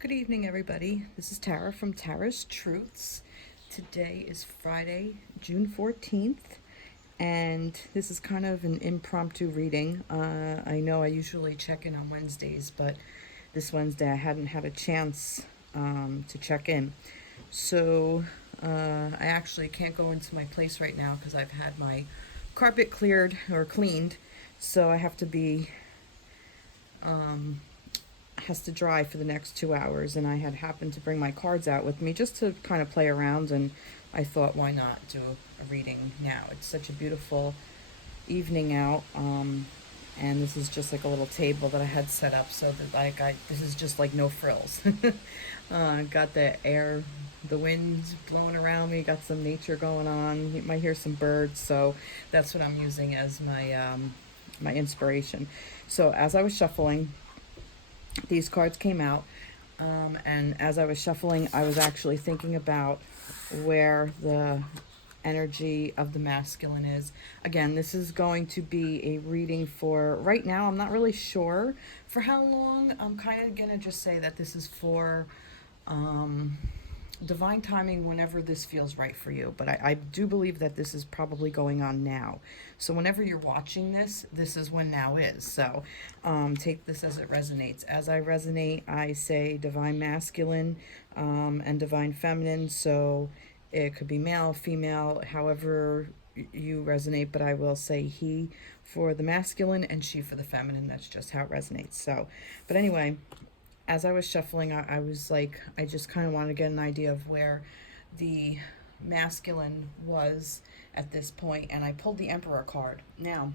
Good evening, everybody. This is Tara from Tara's Truths. Today is Friday, June 14th, and this is kind of an impromptu reading. I know I usually check in on Wednesdays, but this Wednesday I hadn't had a chance to check in. So I actually can't go into my place right now because I've had my carpet cleared or cleaned, so I have to be has to dry for the next 2 hours, and I had happened to bring my cards out with me just to kind of play around, and I thought, why not do a reading now? It's such a beautiful evening out, and this is just like a little table that I had set up so that this is just like no frills. Got the air, the wind's blowing around me, got some nature going on. You might hear some birds, so that's what I'm using as my inspiration. So as I was shuffling, these cards came out, and as I was shuffling, I was actually thinking about where the energy of the masculine is. Again, this is going to be a reading for right now. I'm not really sure for how long. I'm kind of going to just say that this is for divine timing whenever this feels right for you. But I do believe that this is probably going on now. So whenever you're watching this, this is when now is. So take this as it resonates. As I resonate, I say divine masculine and divine feminine. So it could be male, female, however you resonate, but I will say he for the masculine and she for the feminine. That's just how it resonates. So, but anyway, as I was shuffling, I was like, I just kind of wanted to get an idea of where the masculine was at this point, and I pulled the Emperor card. Now,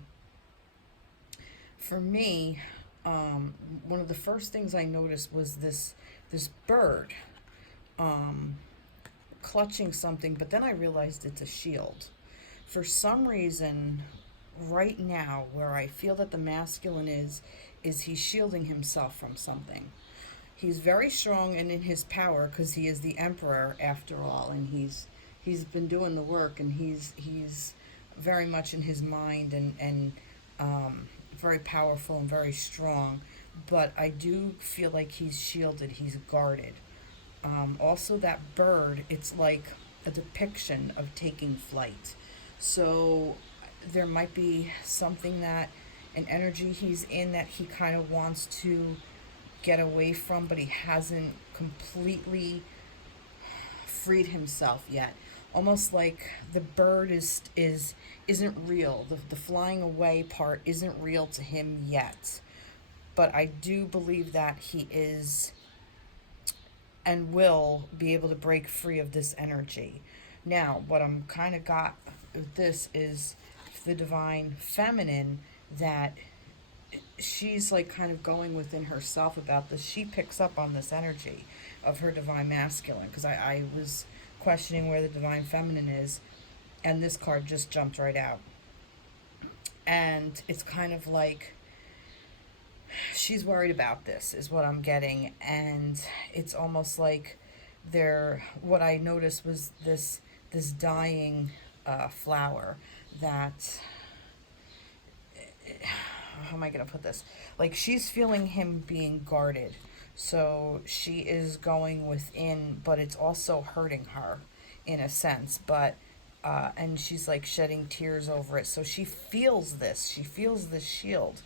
for me, one of the first things I noticed was this bird clutching something, but then I realized it's a shield. For some reason, right now, where I feel that the masculine is he's shielding himself from something. He's very strong and in his power because he is the emperor after all, and he's been doing the work, and he's very much in his mind and very powerful and very strong. But I do feel like he's shielded. He's guarded. Also, that bird, it's like a depiction of taking flight. So there might be something that an energy he's in that he kind of wants to get away from, but he hasn't completely freed himself yet. Almost like the bird isn't real. The flying away part isn't real to him yet. But I do believe that he is and will be able to break free of this energy. Now, what I'm kind of got with this is the divine feminine, that she's like kind of going within herself about this. She picks up on this energy of her divine masculine, because I was questioning where the divine feminine is, and this card just jumped right out. And it's kind of like she's worried about this, is what I'm getting. And it's almost like what I noticed was this dying flower that, how am I going to put this? Like, she's feeling him being guarded. So she is going within, but it's also hurting her in a sense. But, and she's like shedding tears over it. So she feels this. She feels this shield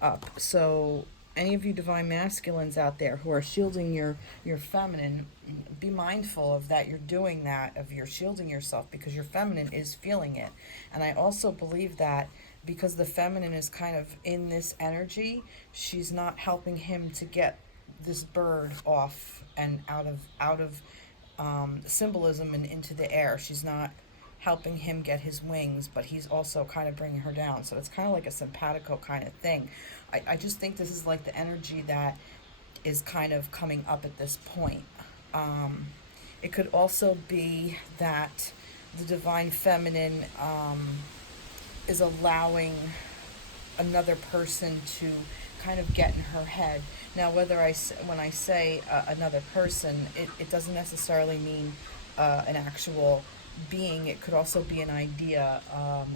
up. So any of you divine masculines out there who are shielding your feminine, be mindful of that. You're doing that, of you're shielding yourself, because your feminine is feeling it. And I also believe that because the feminine is kind of in this energy, she's not helping him to get this bird off and out of symbolism and into the air. She's not helping him get his wings, but he's also kind of bringing her down. So it's kind of like a simpatico kind of thing. I just think this is like the energy that is kind of coming up at this point. It could also be that the divine feminine is allowing another person to kind of get in her head. Now, when I say another person, it doesn't necessarily mean an actual being. It could also be an idea,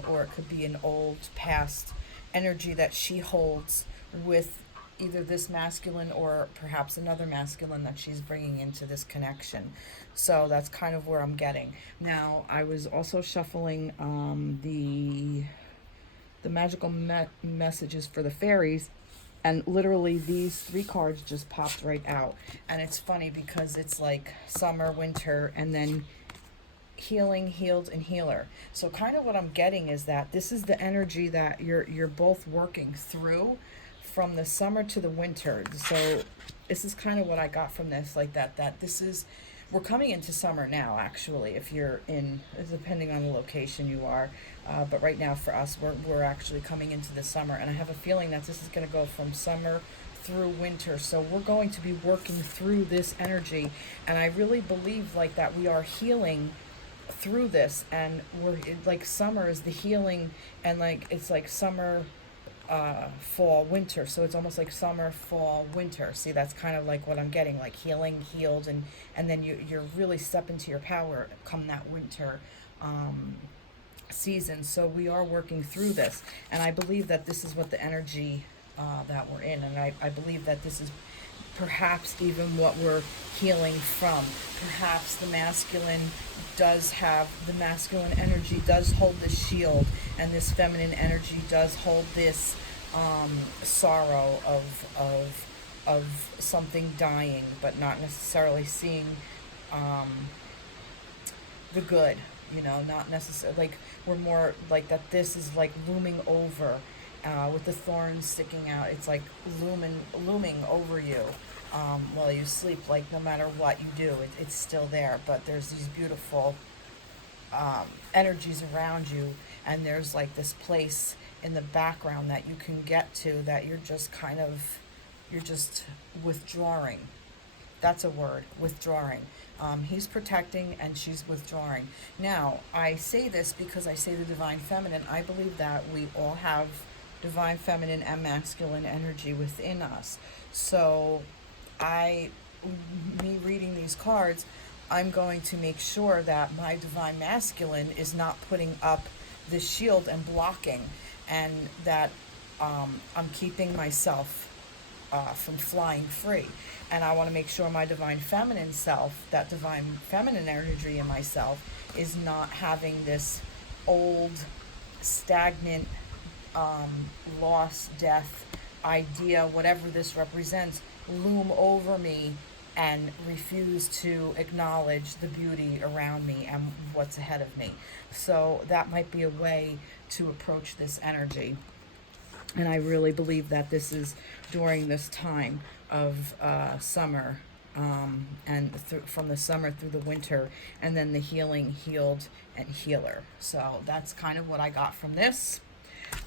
or it could be an old past energy that she holds with either this masculine or perhaps another masculine that she's bringing into this connection. So that's kind of where I'm getting. Now, I was also shuffling the magical messages for the fairies, and literally these three cards just popped right out. And it's funny because it's like summer, winter, and then healing, healed, and healer. So kind of what I'm getting is that this is the energy that you're both working through from the summer to the winter. So this is kind of what I got from this, like that this is, we're coming into summer now, actually, if you're in, depending on the location you are. But right now for us, we're actually coming into the summer, and I have a feeling that this is going to go from summer through winter. So we're going to be working through this energy, and I really believe like that we are healing through this, and we're like summer is the healing, and like it's like summer, fall, winter. So it's almost like summer, fall, winter. See, that's kind of like what I'm getting, like healing, healed, and then you're really step into your power come that winter season. So we are working through this, and I believe that this is what the energy that we're in, and I believe that this is perhaps even what we're healing from. Perhaps the masculine energy does hold the shield, and this feminine energy does hold this sorrow of something dying, but not necessarily seeing the good, not necessarily, like we're more like that this is like looming over, with the thorns sticking out. It's like looming over you while you sleep. Like no matter what you do, it's still there, but there's these beautiful energies around you, and there's like this place in the background that you can get to, that you're just withdrawing. That's a word, withdrawing. He's protecting and she's withdrawing. Now, I say this because I say the divine feminine. I believe that we all have divine feminine and masculine energy within us. So me reading these cards, I'm going to make sure that my divine masculine is not putting up this shield and blocking, and that I'm keeping myself from flying free. And I want to make sure my divine feminine self, that divine feminine energy in myself, is not having this old, stagnant, loss, death idea, whatever this represents, loom over me and refuse to acknowledge the beauty around me and what's ahead of me. So that might be a way to approach this energy. And I really believe that this is during this time of summer, and from the summer through the winter, and then the healing, healed, and healer. So that's kind of what I got from this.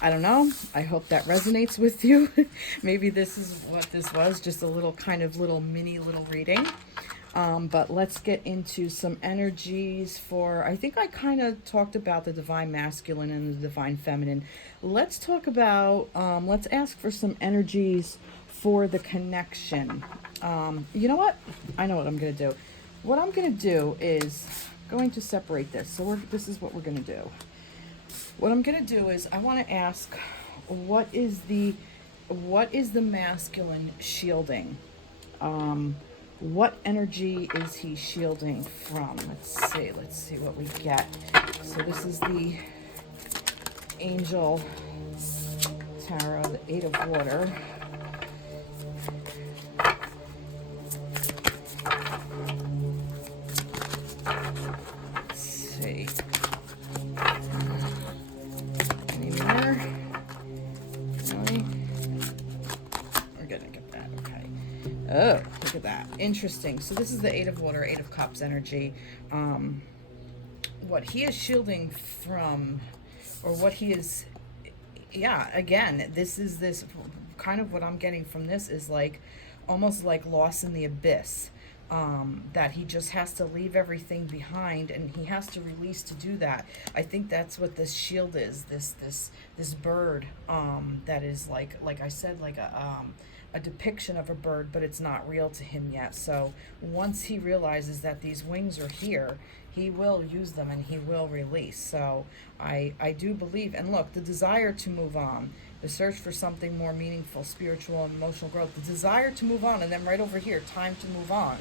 I don't know. I hope that resonates with you. Maybe this is what this was, just a little mini reading. But let's get into some energies for, I think I kind of talked about the divine masculine and the divine feminine. Let's talk about, let's ask for some energies for the connection. You know what? I know what I'm going to do. What I'm going to do is going to separate this. So this is what we're going to do. What I'm going to do is I want to ask, what is the masculine shielding? What energy is he shielding from? Let's see what we get. So this is the Angel Tarot, the Eight of Water. Let's see. Any more? Really? We're gonna get that, okay. Oh, look at that. Interesting. So this is the Eight of Water, Eight of Cups energy. What he is shielding from, or what he is, again, this kind of what I'm getting from this is like, almost like lost in the abyss. That he just has to leave everything behind, and he has to release to do that. I think that's what this shield is. This bird that is like I said, like a depiction of a bird, but it's not real to him yet. So once he realizes that these wings are here, he will use them and he will release. So I do believe, and look, the desire to move on, the search for something more meaningful, spiritual and emotional growth, the desire to move on, and then right over here, time to move on.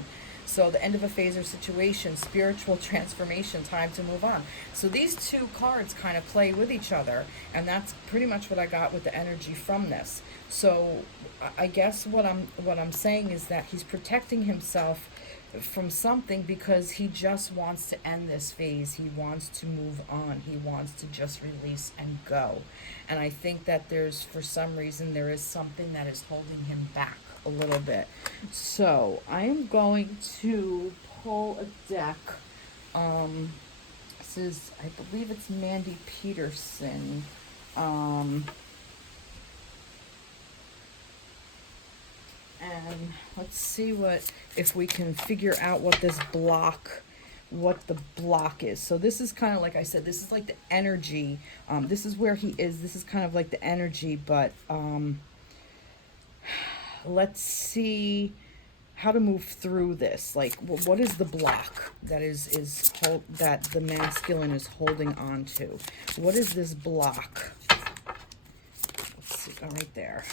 So the end of a phase or situation, spiritual transformation, time to move on. So these two cards kind of play with each other, and that's pretty much what I got with the energy from this. So I guess what I'm saying is that he's protecting himself from something because he just wants to end this phase. He wants to move on. He wants to just release and go. And I think that for some reason, there is something that is holding him back a little bit. So I am going to pull a deck. This is, I believe it's Mandy Peterson. And let's see if we can figure out what the block is. So this is kind of, like I said, this is like the energy. This is where he is. This is kind of like the energy, but let's see how to move through this. Like, what is the block that that the masculine is holding on to? What is this block? Let's see, right there.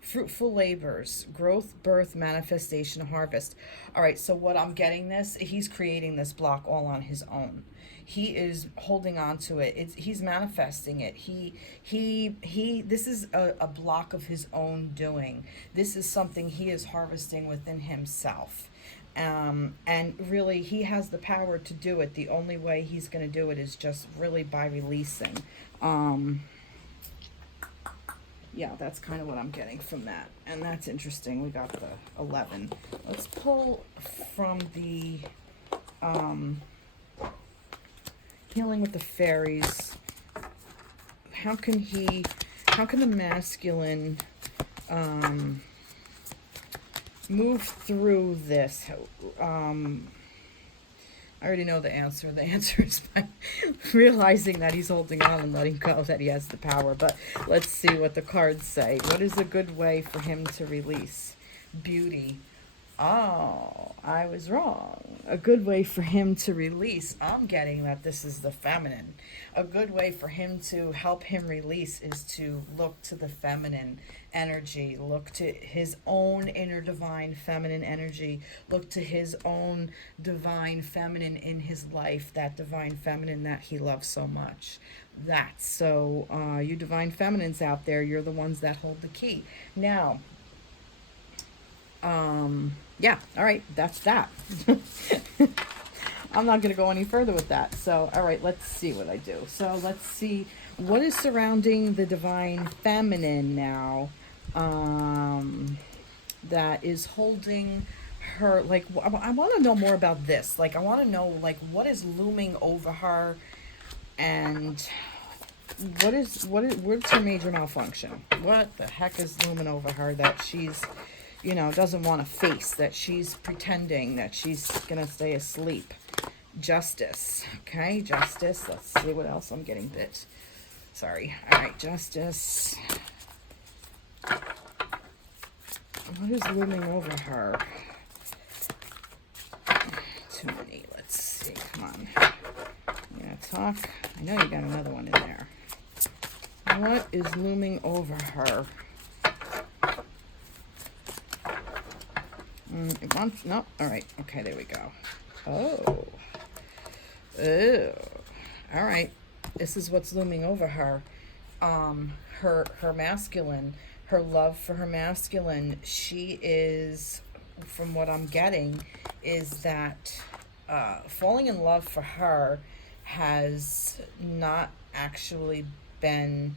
Fruitful labors, growth, birth, manifestation, harvest. All right, so what I'm getting he's creating this block all on his own. He is holding on to it. He's manifesting it. This is a block of his own doing. This is something he is harvesting within himself. And really, he has the power to do it. The only way he's going to do it is just really by releasing. Yeah, that's kind of what I'm getting from that. And that's interesting. We got the 11. Let's pull from the Healing with the Fairies. How can the masculine move through this? I already know the answer. The answer is by realizing that he's holding on and letting go, that he has the power. But let's see what the cards say. What is a good way for him to release? Beauty. Oh, I was wrong. A good way for him to release. I'm getting that this is the feminine. A good way for him to help him release is to look to the feminine energy. Look to his own inner divine feminine energy. Look to his own divine feminine in his life. That divine feminine that he loves so much. So you divine feminines out there, you're the ones that hold the key. Now, yeah, all right, that's that. I'm not going to go any further with that. So, all right, let's see what I do. So let's see what is surrounding the divine feminine now, that is holding her. Like, I want to know more about this. Like, I want to know, like, what is looming over her, and what's her major malfunction? What the heck is looming over her that she's, doesn't want to face, that she's pretending that she's going to stay asleep? Justice. Okay, justice. Let's see what else I'm getting bit. Sorry. All right, justice. What is looming over her? Too many. Let's see. Come on. You gonna talk? I know you got another one in there. What is looming over her? It wants, no. All right. Okay, there we go. Oh. Ew. All right. This is what's looming over her. Her masculine, her love for her masculine. She is, from what I'm getting, is that falling in love for her has not actually been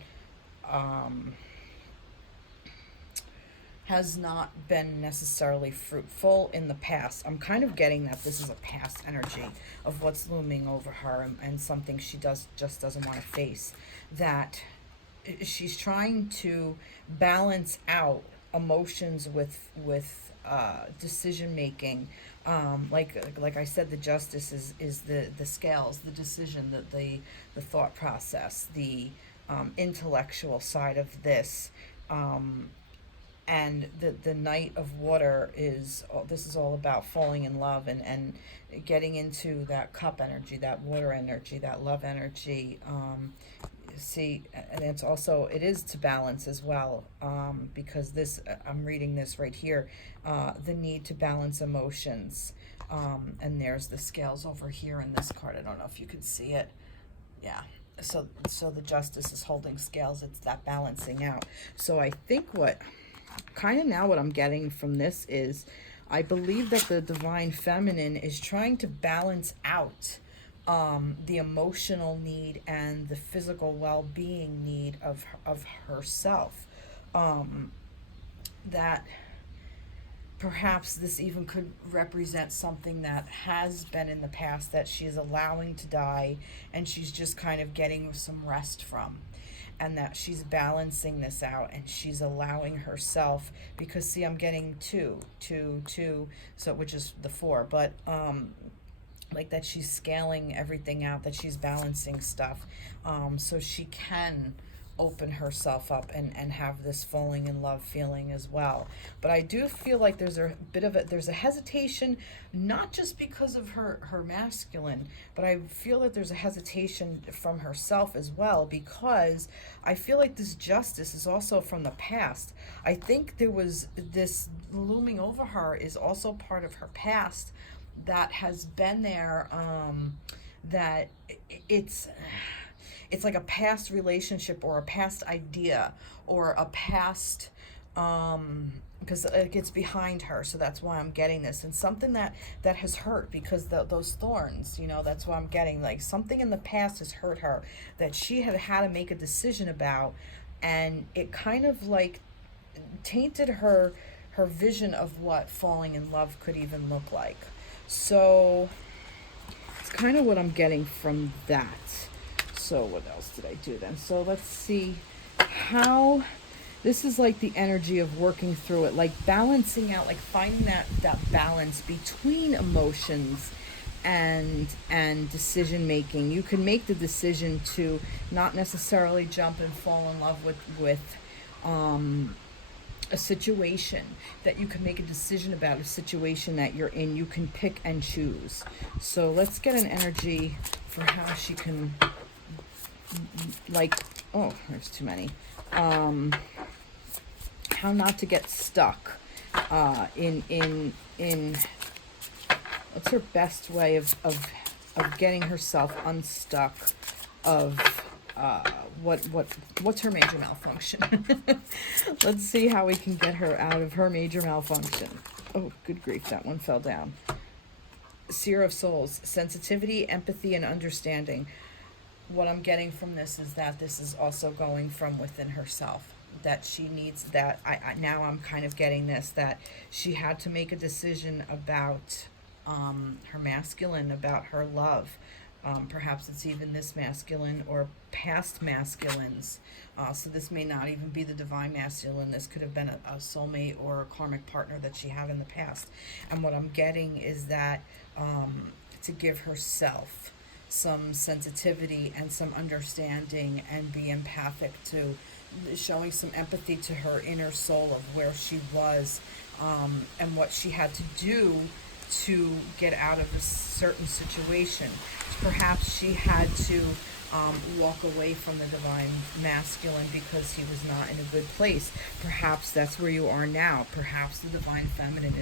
necessarily fruitful in the past. I'm kind of getting that this is a past energy of what's looming over her, and something she just doesn't want to face. That she's trying to balance out emotions with decision making. Like I said, the justice is the scales, the decision, the thought process, the intellectual side of this. And the Knight of Water this is all about falling in love and getting into that cup energy, that water energy, that love energy. see, and it's also, it is to balance as well, because this, I'm reading this right here, the need to balance emotions. And there's the scales over here in this card. I don't know if you can see it. Yeah. So the Justice is holding scales. It's that balancing out. So I think what kind of now what I'm getting from this is, I believe that the Divine Feminine is trying to balance out the emotional need and the physical well-being need of herself. That perhaps this even could represent something that has been in the past that she is allowing to die, and she's just kind of getting some rest from, and that she's balancing this out, and she's allowing herself, because see, I'm getting two, so which is the 4, but like that she's scaling everything out, that she's balancing stuff, so she can open herself up and have this falling in love feeling as well. But I do feel like there's a bit of there's a hesitation, not just because of her masculine, but I feel that there's a hesitation from herself as well, because I feel like this Justice is also from the past. I think there was this looming over her is also part of her past that has been there, that it's like a past relationship or a past idea or a past, because it gets behind her, so that's why I'm getting this, and something that has hurt, because those thorns, that's what I'm getting, like something in the past has hurt her that she had to make a decision about, and it kind of like tainted her vision of what falling in love could even look like. So it's kind of what I'm getting from that. So what else did I do then? So let's see how this is like the energy of working through it, like balancing out, like finding that balance between emotions and decision making. You can make the decision to not necessarily jump and fall in love with a situation, that you can make a decision about a situation that you're in. You can pick and choose. So let's get an energy for how she can, like, oh, there's too many. How not to get stuck in what's her best way of getting herself unstuck of what's her major malfunction. Let's see how we can get her out of her major malfunction. Oh, good grief, that one fell down. Seer of Souls, sensitivity, empathy, and understanding. What I'm getting from this is that this is also going from within herself, that she needs that. Now I'm kind of getting this, that she had to make a decision about her masculine, about her love. Perhaps it's even this masculine or past masculines. So this may not even be the divine masculine. This could have been a soulmate or a karmic partner that she had in the past. And what I'm getting is that to give herself some sensitivity and some understanding and be empathic, to showing some empathy to her inner soul of where she was, and what she had to do to get out of a certain situation. Perhaps she had to walk away from the divine masculine because he was not in a good place. Perhaps that's where you are now. Perhaps the divine feminine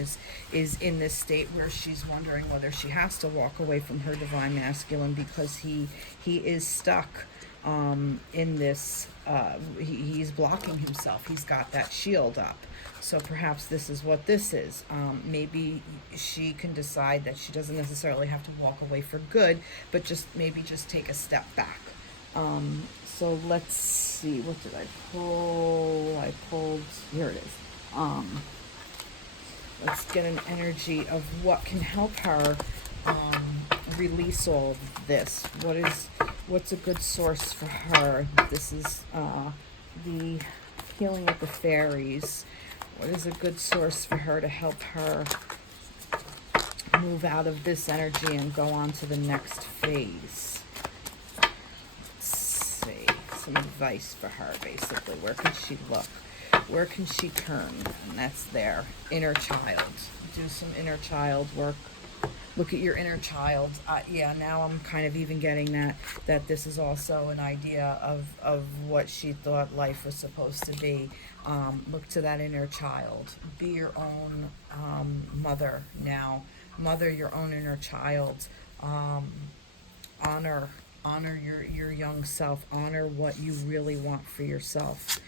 is in this state where she's wondering whether she has to walk away from her divine masculine because he is stuck in this, he's blocking himself. He's got that shield up. So perhaps this is what this is. Maybe she can decide that she doesn't necessarily have to walk away for good, but maybe just take a step back. So let's see, what did I pull? I pulled, here it is. Let's get an energy of what can help her release all of this. What's a good source for her? This is the Healing with the Fairies. What is a good source for her to help her move out of this energy and go on to the next phase? Let's see. Some advice for her, basically. Where can she look? Where can she turn? And that's there. Inner child. Do some inner child work Look at your inner child. Yeah, now I'm kind of even getting that this is also an idea of what she thought life was supposed to be. Look to that inner child. Be your own mother now. Mother your own inner child. Um, honor your young self. Honor what you really want for yourself.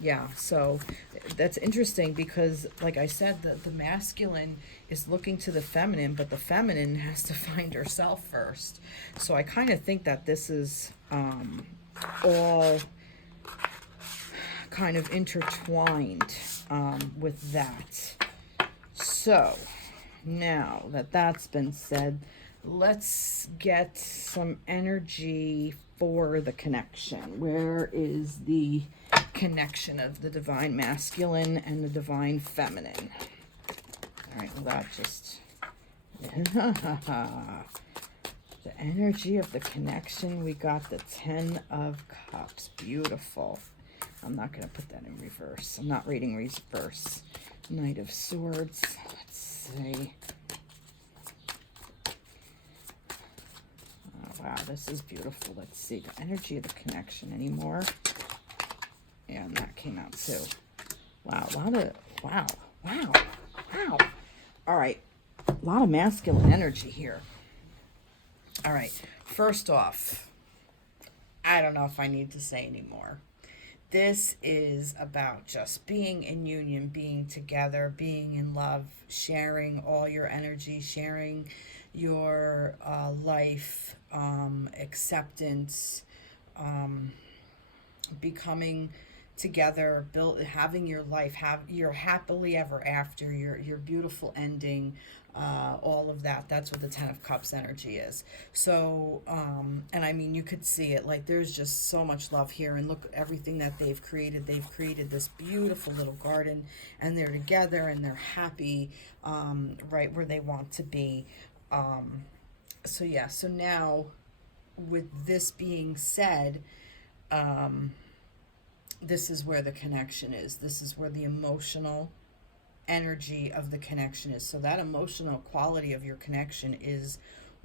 Yeah, so that's interesting because, like I said, the masculine is looking to the feminine, but the feminine has to find herself first. So I kind of think that this is all kind of intertwined with that. So now that that's been said, let's get some energy for the connection. Where is the connection of the divine masculine and the divine feminine? All right, well, that just... the energy of the connection, we got the 10 of Cups. Beautiful. I'm not going to put that in reverse. I'm not reading reverse. Knight of Swords. Let's see. Oh, wow, this is beautiful. Let's see. The energy of the connection anymore. Yeah, and that came out too. Wow, a lot of... Wow, wow, wow. All right, a lot of masculine energy here. All right, first off, I don't know if I need to say anymore. This is about just being in union, being together, being in love, sharing all your energy, sharing your life, acceptance, becoming together, having your life, have your happily ever after, your beautiful ending, all of that. That's what the 10 of Cups energy is. So, and I mean, you could see it, like there's just so much love here, and look at everything that they've created. They've created this beautiful little garden, and they're together, and they're happy, right where they want to be. So yeah, so now with this being said, this is where the connection is. This is where the emotional energy of the connection is. So that emotional quality of your connection is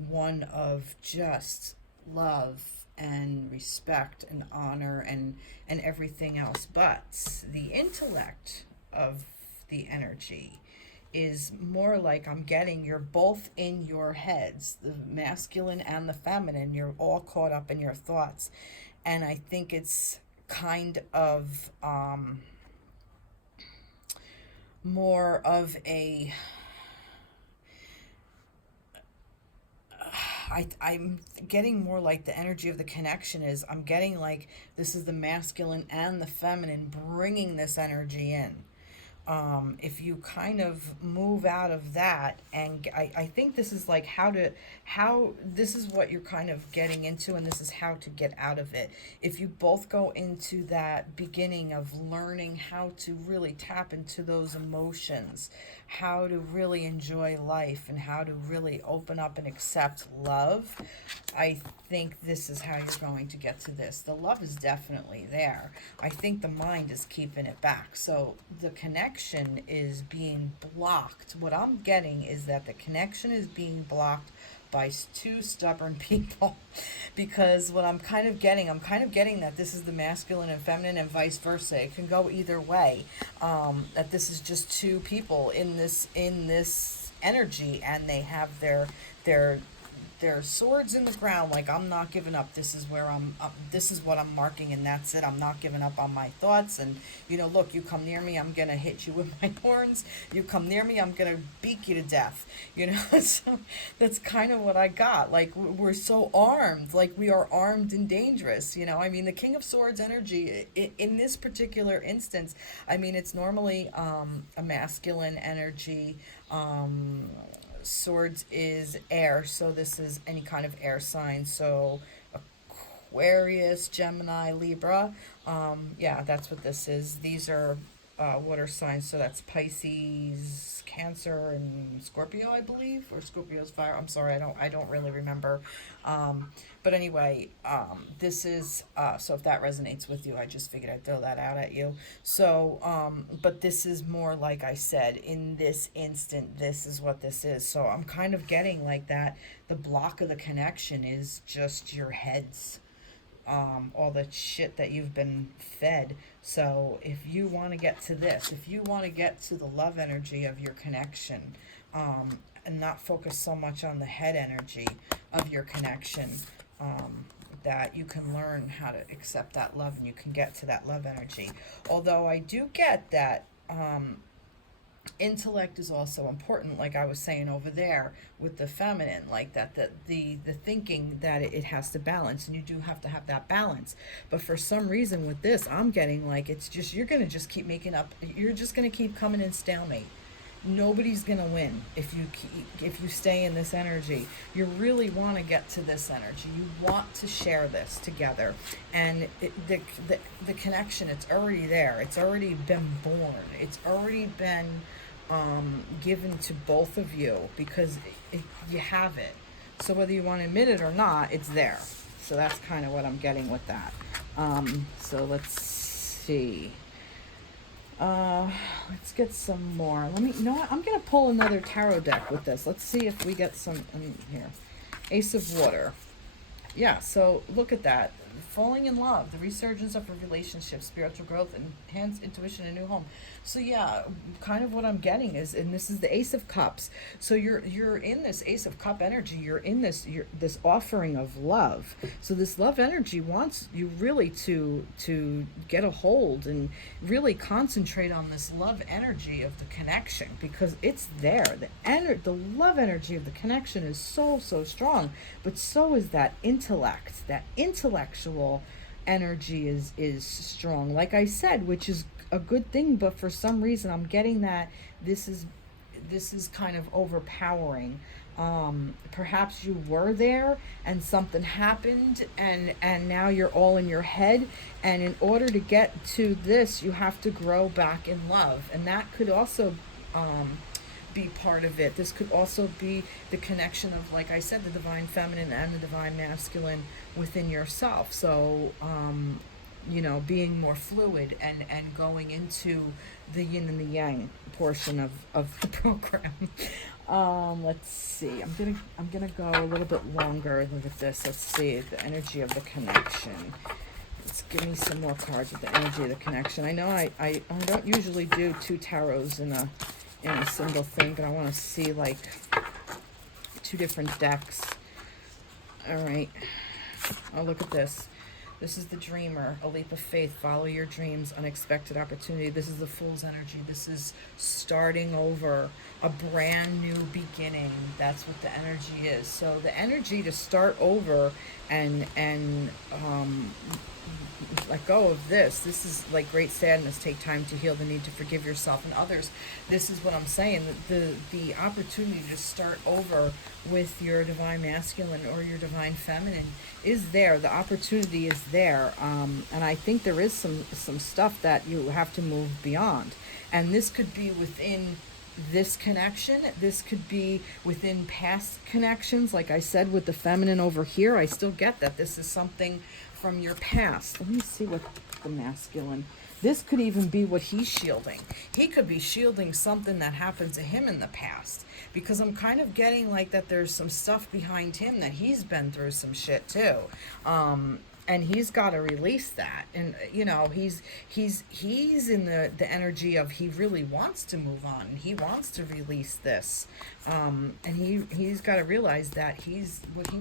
one of just love and respect and honor and everything else. But the intellect of the energy is more like, I'm getting, you're both in your heads, the masculine and the feminine. You're all caught up in your thoughts. And I think it's kind of more of a I'm getting more like the energy of the connection is, I'm getting like this is the masculine and the feminine bringing this energy in. If you kind of move out of that, and I think this is like how this is what you're kind of getting into, and this is how to get out of it. If you both go into that beginning of learning how to really tap into those emotions, how to really enjoy life, and how to really open up and accept love, I think this is how you're going to get to this. The love is definitely there. I think the mind is keeping it back. So the connection is being blocked. What I'm getting is that the connection is being blocked by two stubborn people, because what I'm kind of getting that this is the masculine and feminine and vice versa. It can go either way. That this is just two people in this energy, and they have their swords in the ground, like, I'm not giving up. This is where this is what I'm marking, and that's it. I'm not giving up on my thoughts. And look, you come near me, I'm gonna hit you with my horns. You come near me, I'm gonna beat you to death. So that's kind of what I got. Like, we're so armed, like we are armed and dangerous. I mean, the King of Swords energy in this particular instance, I mean, it's normally a masculine energy. Swords is air, so this is any kind of air sign. So Aquarius, Gemini, Libra. Yeah, that's what this is. These are water signs. So that's Pisces, Cancer, and Scorpio, I believe, or Scorpio's fire. I'm sorry, I don't really remember. But anyway, this is so if that resonates with you, I just figured I'd throw that out at you. So, but this is more like I said, in this instant, this is what this is. So I'm kind of getting like that. The block of the connection is just your heads, all the shit that you've been fed. So if you want to get to this, if you want to get to the love energy of your connection, and not focus so much on the head energy of your connection, that you can learn how to accept that love and you can get to that love energy. Although I do get that intellect is also important, like I was saying over there with the feminine, like that the thinking that it has to balance, and you do have to have that balance. But for some reason with this, I'm getting like it's just, you're gonna just keep making up, you're just gonna keep coming in stalemate. Nobody's gonna win if you stay in this energy. You really want to get to this energy. You want to share this together, and the connection, it's already there. It's already been born. It's already been given to both of you, because you have it. So whether you want to admit it or not, it's there. So that's kind of what I'm getting with that. So let's see. Let's get some more. You know what? I'm going to pull another tarot deck with this. Let's see if we get some, here. Ace of Water. Yeah, so look at that. Falling in love, the resurgence of a relationship, spiritual growth, enhanced intuition, a new home. So yeah, kind of what I'm getting is, and this is the Ace of Cups. So you're in this Ace of Cup energy. You're in this offering of love. So this love energy wants you really to get a hold and really concentrate on this love energy of the connection, because it's there. The love energy of the connection is so strong, but so is that intellect. That intellectual energy is strong, like I said, which is a good thing. But for some reason I'm getting that this is kind of overpowering. Perhaps you were there and something happened, and now you're all in your head, and in order to get to this, you have to grow back in love, and that could also be part of it. This could also be the connection of, like I said, the divine feminine and the divine masculine within yourself. So being more fluid and going into the yin and the yang portion of the program. Let's see. I'm gonna go a little bit longer. Look at this. Let's see the energy of the connection. Let's give me some more cards with the energy of the connection. I know I don't usually do two tarots in a single thing, but I want to see like two different decks. All right. Oh, look at this. This is the dreamer, a leap of faith, follow your dreams, unexpected opportunity. This is the fool's energy. This is starting over, a brand new beginning. That's what the energy is. So the energy to start over and let go of this. This is like great sadness. Take time to heal, the need to forgive yourself and others. This is what I'm saying. The opportunity to start over with your divine masculine or your divine feminine is there. The opportunity is there. And I think there is some stuff that you have to move beyond. And this could be within this connection. This could be within past connections. Like I said, with the feminine over here, I still get that this is something from your past. Let me see what the masculine, this could even be what he's shielding. He could be shielding something that happened to him in the past, because I'm kind of getting like that there's some stuff behind him that he's been through some shit too. And he's got to release that. And he's in the energy of, he really wants to move on. He wants to release this. And he's got to realize that if he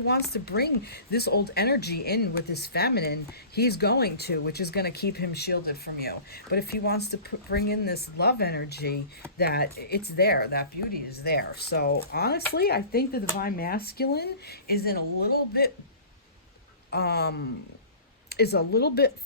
wants to bring this old energy in with his feminine, he's going to, which is going to keep him shielded from you. But if he wants to bring in this love energy, that it's there, that beauty is there. So honestly, I think the divine masculine is in a little bit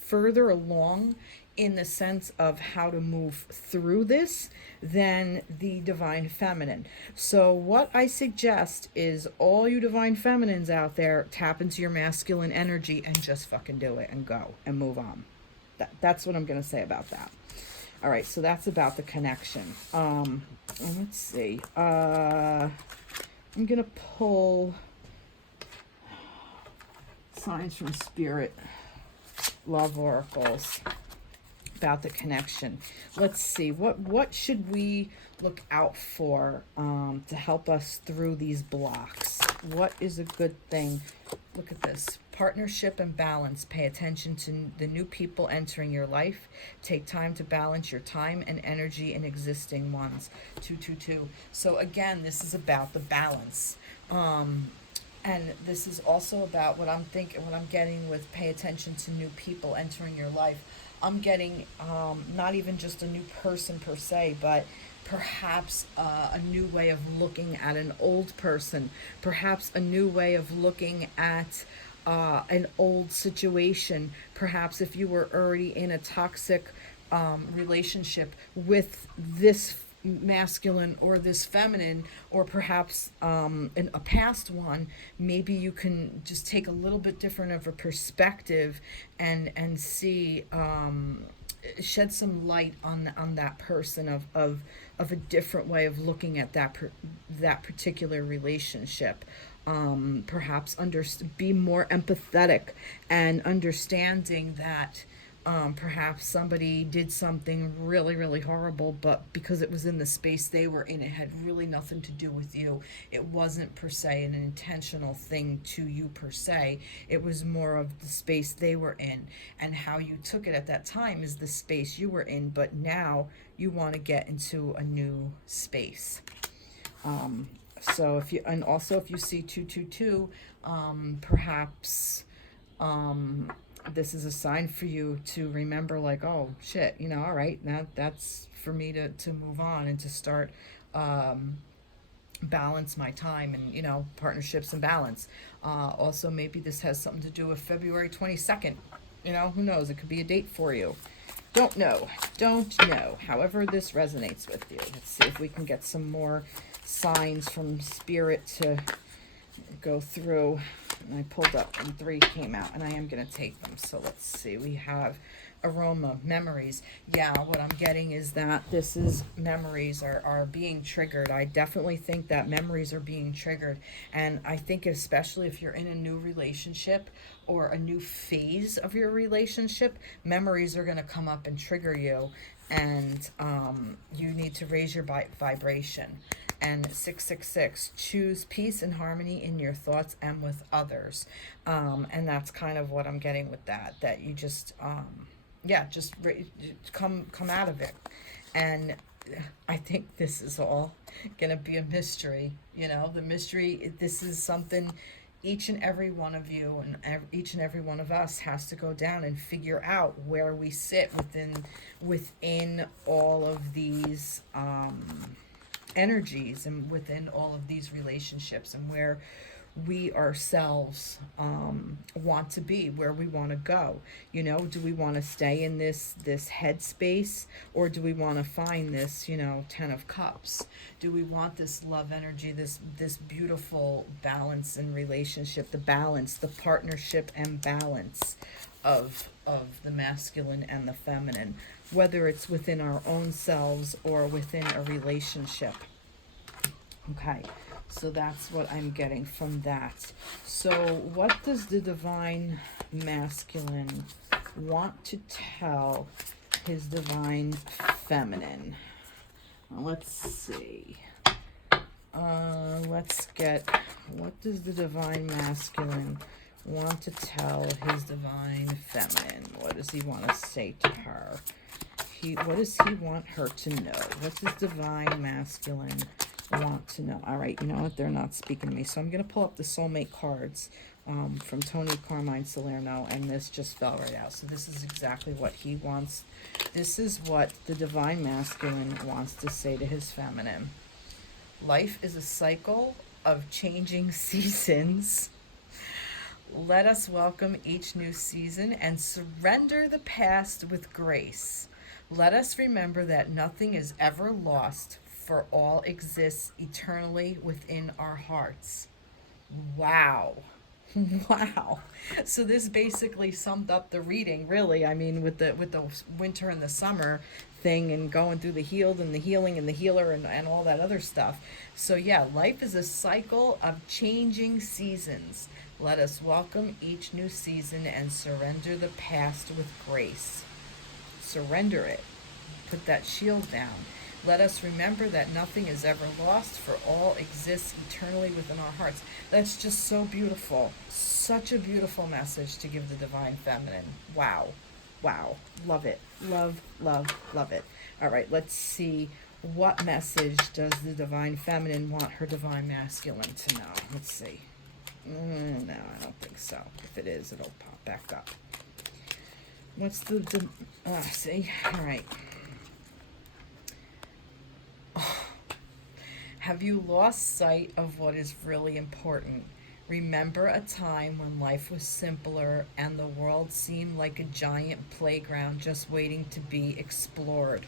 further along in the sense of how to move through this than the divine feminine. So what I suggest is, all you divine feminines out there, tap into your masculine energy and just fucking do it and go and move on. That's what I'm going to say about that. All right, so that's about the connection. Let's see. I'm going to pull signs from Spirit, love oracles about the connection. Let's see. What should we look out for to help us through these blocks? What is a good thing? Look at this. Partnership and balance. Pay attention to the new people entering your life. Take time to balance your time and energy in existing ones. 222. So again, this is about the balance. And this is also about what I'm getting with pay attention to new people entering your life. I'm getting not even just a new person per se, but perhaps a new way of looking at an old person, perhaps a new way of looking at an old situation. Perhaps if you were already in a toxic relationship with this masculine or this feminine, or perhaps in a past one, maybe you can just take a little bit different of a perspective and see, shed some light on that person of a different way of looking at that particular relationship. Perhaps be more empathetic and understanding that perhaps somebody did something really, really horrible, but because it was in the space they were in, it had really nothing to do with you. It wasn't per se an intentional thing to you per se. It was more of the space they were in, and how you took it at that time is the space you were in, but now you want to get into a new space. So if you see 222, perhaps this is a sign for you to remember, like, oh shit, all right, now that's for me to move on and to start balance my time and partnerships and balance. Also, maybe this has something to do with February 22nd. Who knows? It could be a date for you. Don't know. However this resonates with you. Let's see if we can get some more signs from Spirit to go through. And I pulled up and 3 came out, and I am going to take them. So let's see. We have aroma, memories. Yeah, what I'm getting is that memories are being triggered. I definitely think that memories are being triggered. And I think especially if you're in a new relationship or a new phase of your relationship, memories are going to come up and trigger you. And you need to raise your vibration. And 666, choose peace and harmony in your thoughts and with others. And that's kind of what I'm getting with that you just come out of it. And I think this is all gonna be a mystery. The mystery, this is something each and every one of you and each and every one of us has to go down and figure out where we sit within all of these energies and within all of these relationships, and where we ourselves want to be, where we want to go. Do we want to stay in this headspace, or do we want to find this 10 of cups? Do we want this love energy, this beautiful balance in relationship, the balance, the partnership and balance of the masculine and the feminine, whether it's within our own selves or within a relationship? Okay, so that's what I'm getting from that. So what does the divine masculine want to tell his divine feminine? Let's see. Let's get, what does the divine masculine want to tell his divine feminine? What does he want to say to her? What does he want her to know? What does divine masculine want to know? All right, you know what? They're not speaking to me. So I'm going to pull up the Soulmate cards from Tony Carmine Salerno, and this just fell right out. So this is exactly what he wants. This is what the divine masculine wants to say to his feminine. Life is a cycle of changing seasons. Let us welcome each new season and surrender the past with grace. Let us remember that nothing is ever lost, for all exists eternally within our hearts. Wow. Wow. So this basically summed up the reading, really. I mean, with the winter and the summer thing, and going through the healed and the healing and the healer, and all that other stuff. So yeah, life is a cycle of changing seasons. Let us welcome each new season and surrender the past with grace. Surrender it. Put that shield down. Let us remember that nothing is ever lost, for all exists eternally within our hearts. That's just so beautiful. Such a beautiful message to give the Divine Feminine. Wow. Wow. Love it. Love, love, love it. All right, let's see. What message does the Divine Feminine want her Divine Masculine to know? Let's see. No, I don't think so. If it is, it'll pop back up. What's see? All right. Have you lost sight of what is really important? Remember a time when life was simpler and the world seemed like a giant playground just waiting to be explored.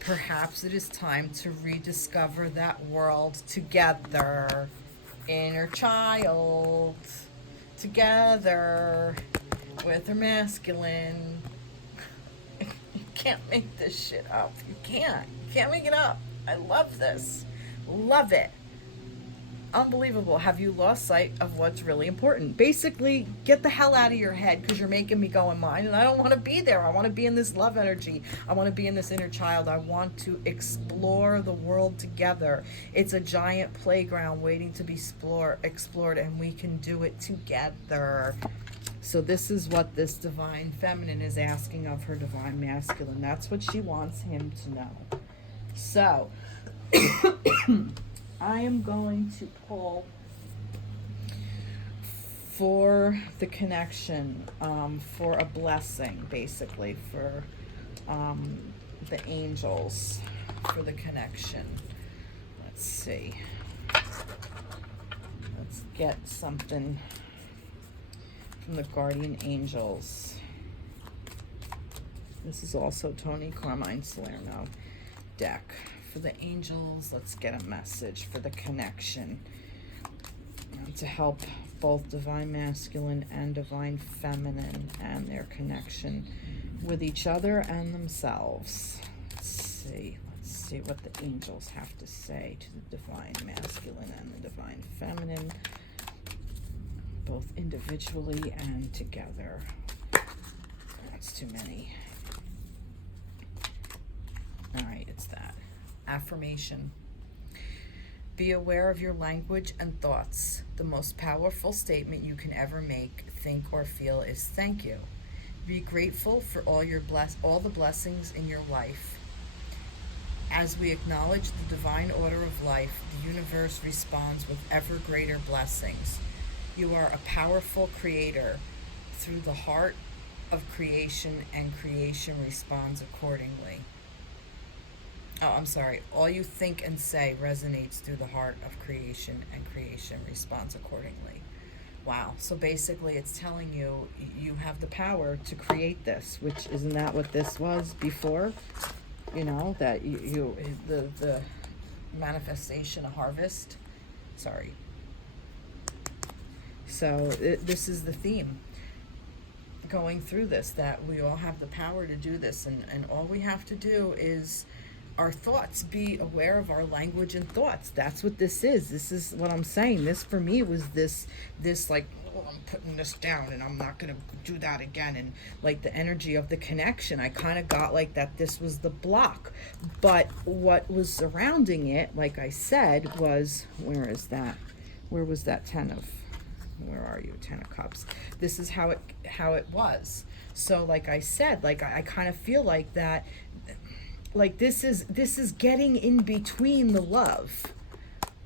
Perhaps it is time to rediscover that world together. Inner child. Together. With her masculine. You can't make this shit up. You can't. You can't make it up. I love this. Love it. Unbelievable. Have you lost sight of what's really important? Basically, get the hell out of your head, because you're making me go in mine, and I don't want to be there. I want to be in this love energy. I want to be in this inner child. I want to explore the world together. It's a giant playground waiting to be explored, and we can do it together. So this is what this Divine Feminine is asking of her Divine Masculine. That's what she wants him to know. So I am going to pull for the connection, for a blessing, basically, for the angels, for the connection. Let's see. Let's get something from the guardian angels. This is also Tony Carmine Salerno deck. For the angels, let's get a message for the connection, to help both Divine Masculine and Divine Feminine and their connection with each other and themselves. Let's see what the angels have to say to the Divine Masculine and the Divine Feminine, both individually and together. That's too many. All right, it's that. Affirmation. Be aware of your language and thoughts. The most powerful statement you can ever make, think, or feel is thank you. Be grateful for all the blessings in your life. As we acknowledge the divine order of life, the universe responds with ever greater blessings. You are a powerful creator through the heart of creation, and creation responds accordingly. Oh, I'm sorry. All you think and say resonates through the heart of creation, and creation responds accordingly. Wow. So basically it's telling you you have the power to create this, which isn't that what this was before? You know, that the manifestation, a harvest. Sorry. So this is the theme going through this, that we all have the power to do this, and all we have to do is our thoughts, be aware of our language and thoughts. That's what this is. This is what I'm saying. This for me was this like, oh, I'm putting this down and I'm not going to do that again. And like the energy of the connection, I kind of got like that this was the block. But what was surrounding it, like I said, was, where is that? Where was that where are you? 10 of Cups. This is how it was. So like I said, like I kind of feel like that, like this is getting in between the love.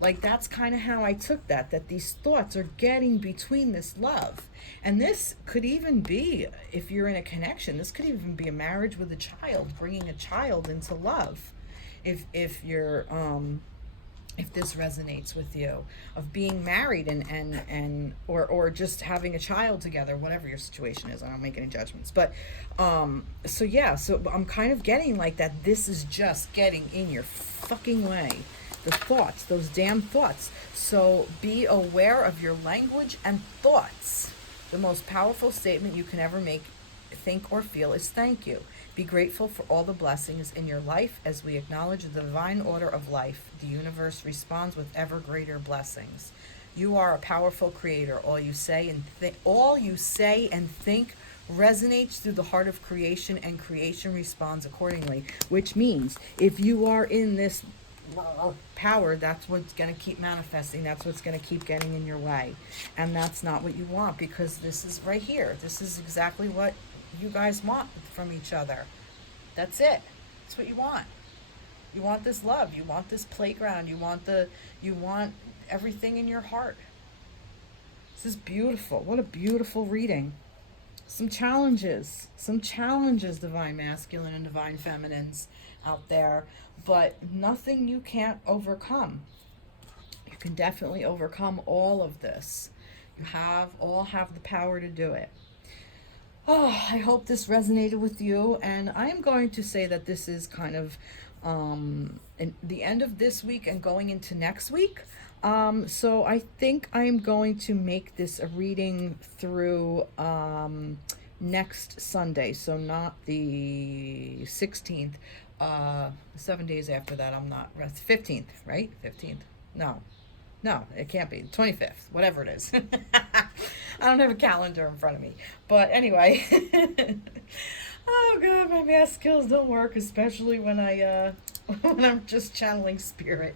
Like that's kind of how I took that these thoughts are getting between this love. And this could even be, if you're in a connection, this could even be a marriage with a child, bringing a child into love. If you're if this resonates with you, of being married and or just having a child together, whatever your situation is. I don't make any judgments, but so yeah, so I'm kind of getting like that this is just getting in your fucking way. the thoughts, those damn thoughts. So be aware of your language and thoughts. The most powerful statement you can ever make, think, or feel is thank you. Be grateful for all the blessings in your life. As we acknowledge the divine order of life, the universe responds with ever greater blessings. You are a powerful creator. All you say and think resonates through the heart of creation, and creation responds accordingly. Which means if you are in this power, that's what's going to keep manifesting. That's what's going to keep getting in your way. And that's not what you want, because this is right here. This is exactly what you guys want from each other. That's it. That's what you want. You want this love. You want this playground. You want everything in your heart. This is beautiful. What a beautiful reading. Some challenges, divine masculine and divine feminines out there, but nothing you can't overcome. You can definitely overcome all of this. You all have the power to do it. Oh, I hope this resonated with you, and I am going to say that this is kind of in the end of this week and going into next week. So I think I'm going to make this a reading through next Sunday, so not the 16th. 7 days after that, I'm not. 15th, right? 15th? No, it can't be. 25th, whatever it is. I don't have a calendar in front of me. But anyway, oh God, my math skills don't work, especially when when I'm just channeling spirit.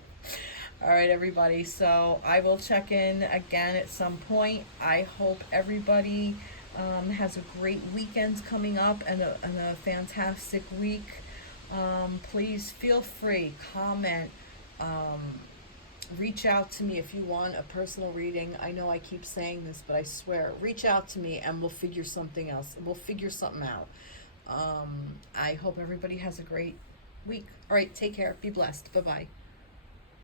All right, everybody. So I will check in again at some point. I hope everybody has a great weekend coming up and a fantastic week. Please feel free, comment, reach out to me if you want a personal reading. I know I keep saying this, but I swear, reach out to me and we'll figure something else. We'll figure something out. I hope everybody has a great week. All right, take care. Be blessed. Bye-bye.